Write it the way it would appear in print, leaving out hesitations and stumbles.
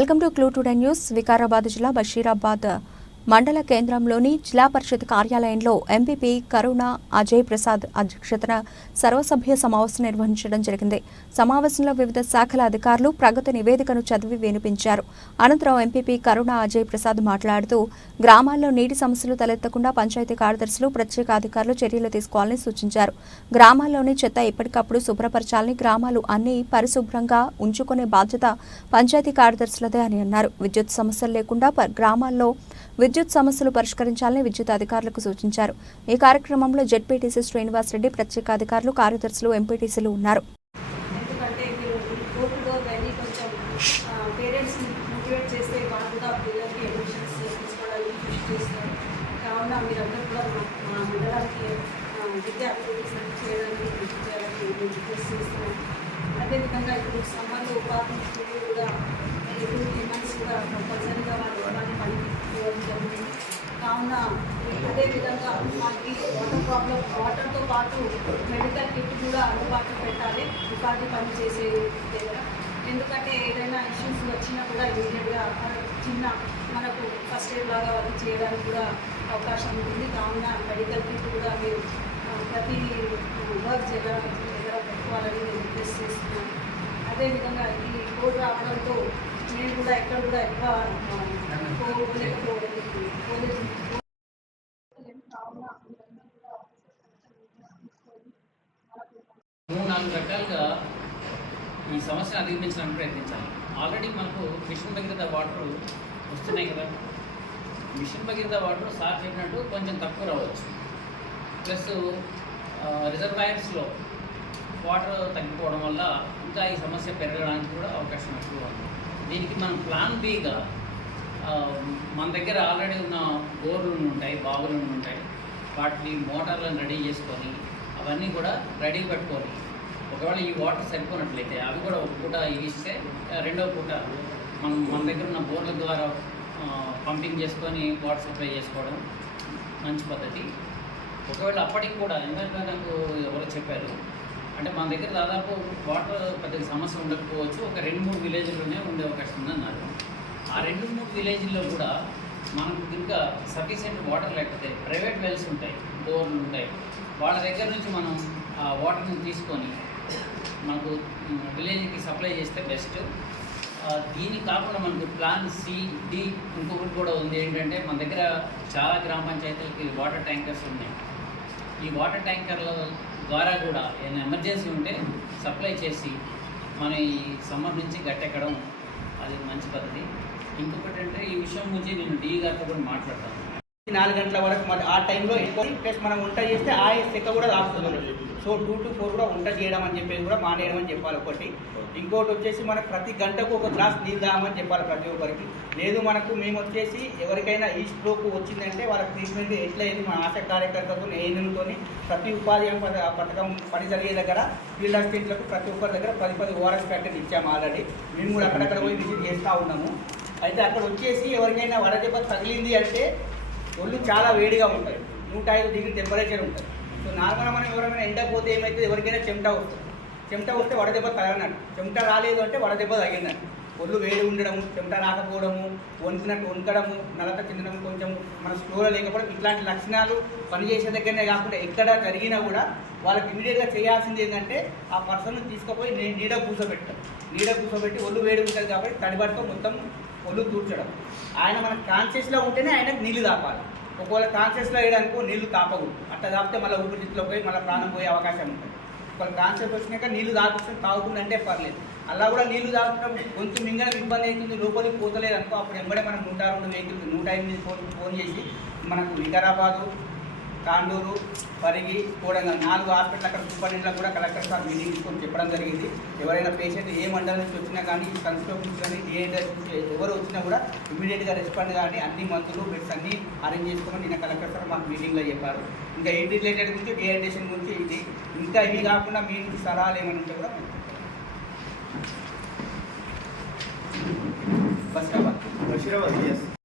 Welcome to clue today news. Vikarabad జిల్లా బషీరాబాద్ మండల కేంద్రంలోని జిల్లా పరిషత్ కార్యాలయంలో ఎంపీపీ కరుణ అజయ్ ప్రసాద్ అధ్యక్షతన సర్వసభ్య సమావేశం నిర్వహించడం జరిగింది. సమావేశంలో వివిధ శాఖల అధికారులు ప్రగతి నివేదికను చదివి వినిపించారు. అనంతరం ఎంపీపీ కరుణ అజయ్ ప్రసాద్ మాట్లాడుతూ గ్రామాల్లో నీటి సమస్యలు తలెత్తకుండా పంచాయతీ కార్యదర్శులు, ప్రత్యేక అధికారులు చర్యలు తీసుకోవాలని సూచించారు. గ్రామాల్లోని చెత్త ఎప్పటికప్పుడు శుభ్రపరచాలని, గ్రామాలు అన్ని పరిశుభ్రంగా ఉంచుకునే బాధ్యత పంచాయతీ కార్యదర్శులదే అని అన్నారు. విద్యుత్ సమస్యలు లేకుండా గ్రామాల్లో విద్యుత్ సమస్యలు పరిష్కరించాలని విద్యుత్ అధికారులకు సూచించారు. ఈ కార్యక్రమంలో జెడ్పీటీసీ శ్రీనివాస్ రెడ్డి, ప్రత్యేక అధికారులు, కార్యదర్శులు, ఎంపీటీసీలు ఉన్నారు. అదేవిధంగా ఇప్పుడు సమ్మర్లో ఉపాధి కూడా కంపల్సరీగా వాళ్ళు ఇవ్వడానికి పనిచేయడం జరిగింది. కావున అదేవిధంగా మనకి వాటర్తో పాటు మెడికల్ కిట్ కూడా అందుబాటులో పెట్టాలి ఉపాధి పని చేసే దగ్గర. ఎందుకంటే ఏదైనా ఇష్యూస్ వచ్చినా కూడా ఇమీడియట్గా మనకు ఫస్ట్ ఎయిడ్ లాగా వాళ్ళు చేయడానికి కూడా అవకాశం ఉంటుంది. కావున మెడికల్ కిట్ కూడా మీరు ప్రతి వర్క్ దగ్గర పెట్టుకోవాలని నేను రిక్వెస్ట్ చేస్తున్నాను. అదేవిధంగా ఈ కోడ్ రావడంతో నేను కూడా ఎక్కడ కూడా ఎక్కువ నాలుగు రకాలుగా ఈ సమస్యను అధిగమించడానికి ప్రయత్నించాలి. ఆల్రెడీ మనకు మిషన్ భగీరథ వాటర్ వస్తున్నాయి కదా. మిషన్ భగీరథ వాటర్ సార్ చెప్పినట్టు కొంచెం తక్కువ రావచ్చు. ప్లస్ రిజర్వాయర్స్లో వాటర్ తగ్గిపోవడం వల్ల ఇంకా ఈ సమస్య పెరగడానికి కూడా అవకాశం ఎక్కువ ఉంది. దీనికి మనం ప్లాన్ బిగా మన దగ్గర ఆల్రెడీ ఉన్న బోర్లు ఉంటాయి, బావులు ఉంటాయి, వాటిని మోటార్లను రెడీ చేసుకొని అవన్నీ కూడా రెడీ పెట్టుకొని ఒకవేళ ఈ వాటర్ సరిపోయినట్లయితే అవి కూడా ఒక పూట ఇస్తే రెండవ పూట మన దగ్గర ఉన్న బోర్ల ద్వారా పంపింగ్ చేసుకొని వాటర్ సప్లై చేసుకోవడం మంచి పద్ధతి. ఒకవేళ అప్పటికి కూడా ఎందుకంటే నాకు ఎవరో చెప్పారు అంటే మన దగ్గర దాదాపు వాటర్ పెద్దగా సమస్య ఉండకపోవచ్చు, ఒక 2-3 విలేజ్లోనే ఉండే అవకాశం ఉందన్నారు. ఆ 2-3 విలేజ్ల్లో కూడా మనకు ఇంకా సఫిషియెంట్ వాటర్ లేకపోతే ప్రైవేట్ వెల్స్ ఉంటాయి, బోర్లు ఉంటాయి, వాళ్ళ దగ్గర నుంచి మనం ఆ వాటర్ని తీసుకొని మనకు విలేజ్కి సప్లై చేస్తే బెస్ట్. దీనికి కాకుండా మనకు ప్లాన్ సి-డి ఇంకొకటి కూడా ఉంది. ఏంటంటే మన దగ్గర చాలా గ్రామ పంచాయతీలకి వాటర్ ట్యాంకర్స్ ఉన్నాయి. ఈ వాటర్ ట్యాంకర్ల ద్వారా కూడా ఏదైనా ఎమర్జెన్సీ ఉంటే సప్లై చేసి మన ఈ సమ్మర్ నుంచి గట్టెక్కడం అది మంచి పద్ధతి. ఇంకొకటి అంటే ఈ విషయం గురించి నేను డి గారితో కూడా మాట్లాడతాను. 4 గంటల వరకు ఆ టైంలో ఎక్కువ ప్లస్ మనం వంట చేస్తే ఆ సెక్క కూడా రాస్తుంది. సో 2 to 4 కూడా వంట చేయడం అని చెప్పేసి కూడా మానేయడం అని చెప్పాలి ఒకటి. ఇంకోటి వచ్చేసి మనకు ప్రతి గంటకు ఒక గ్లాస్ నీళ్ళు తాగమని చెప్పాలి ప్రతి ఒక్కరికి. లేదు మనకు మేము వచ్చేసి ఎవరికైనా ఈ స్ట్రోక్ వచ్చిందంటే వాళ్ళకి ట్రీట్మెంట్ ఎట్లయింది మా ఆశా కార్యకర్తలతో ఏనులతో ప్రతి ఉపాధి పథకం పని జరిగే దగ్గర ఫీల్డ్ అసిస్టెంట్లకు ప్రతి ఒక్కరి దగ్గర 10 ఓఆర్ఎస్ ప్యాకెట్ ఇచ్చాము ఆల్రెడీ. మేము కూడా అక్కడక్కడ పోయి విజిట్ చేస్తూ ఉన్నాము. అయితే అక్కడ వచ్చేసి ఎవరికైనా వడదెబ్బ తగిలింది అంటే ఒళ్ళు చాలా వేడిగా ఉంటాయి, 105 డిగ్రీ టెంపరేచర్ ఉంటుంది. సో నార్మల్గా మనం ఎవరైనా ఎండకపోతే ఏమైతే ఎవరికైనా చెమట వస్తే వడదెబ్బ తగలనట్టు, చెమట రాలేదు అంటే వడదెబ్బ తగిలినట్టు. ఒళ్ళు వేడి ఉండడము, చెమట రాకపోవడము, వణకడము, నలత చెందడం, కొంచెం మన స్టోర్ లేకపోవడం, ఇట్లాంటి లక్షణాలు పనిచేసే దగ్గరనే కాకుండా ఎక్కడ జరిగినా కూడా వాళ్ళకి ఇమీడియట్గా చేయాల్సింది ఏంటంటే ఆ పర్సన్ తీసుకుపోయి నీడ కూర్చోబెట్టి ఒళ్ళు వేడి ఉంటుంది కాబట్టి తడిబడితో మొత్తం ఒళ్ళు తూర్చడం. ఆయన మనకు కాన్షియస్లో ఉంటేనే ఆయనకు నీళ్లు తాపాలి. ఒకవేళ కాన్షియస్లో వేయడానికి నీళ్లు తాపకూడదు. అట్లా తాపితే మళ్ళీ ఊపిరితిత్తులో పోయి మళ్ళీ ప్రాణం పోయే అవకాశం ఉంటుంది. ఒకవేళ కాన్షియస్ వచ్చినాక నీళ్లు తాగుతుందంటే పర్లేదు. అలా కూడా నీళ్లు తాగడం కొంచెం మింగడం ఇబ్బంది అవుతుంది, లోపలికి పోతలేదు అనుకో, అప్పుడు వెంబడే మనం 102 వెహికల్స్ 108 ఫోన్ చేసి మనకు వికారాబాదు, తాండూరు, పరిగి, కోడంగల్ 4 హాస్పిటల్ అక్కడ సూపరింటెండెంట్లకు కూడా కలెక్టర్ సార్ మీటింగ్ తీసుకొని చెప్పడం జరిగింది. ఎవరైనా పేషెంట్ ఏ మండలం నుంచి వచ్చినా కానీ, సన్స్ట్రోక్ నుంచి కానీ, ఏ నుంచి ఎవరు వచ్చినా కూడా ఇమీడియట్గా రెస్పాండ్ కానీ అన్ని మందులు బెడ్స్ అన్నీ అరేంజ్ చేసుకుని నిన్న కలెక్టర్ సార్ మాకు మీటింగ్లో చెప్పారు. ఇంకా ఎయిడ్ రిలేటెడ్ గురించి, డిహైడ్రేషన్ గురించి, ఇది ఇంకా ఇవి కాకుండా మీ నుంచి సలహాలు ఏమైనా ఉంటే కూడా బషీరాబాద్.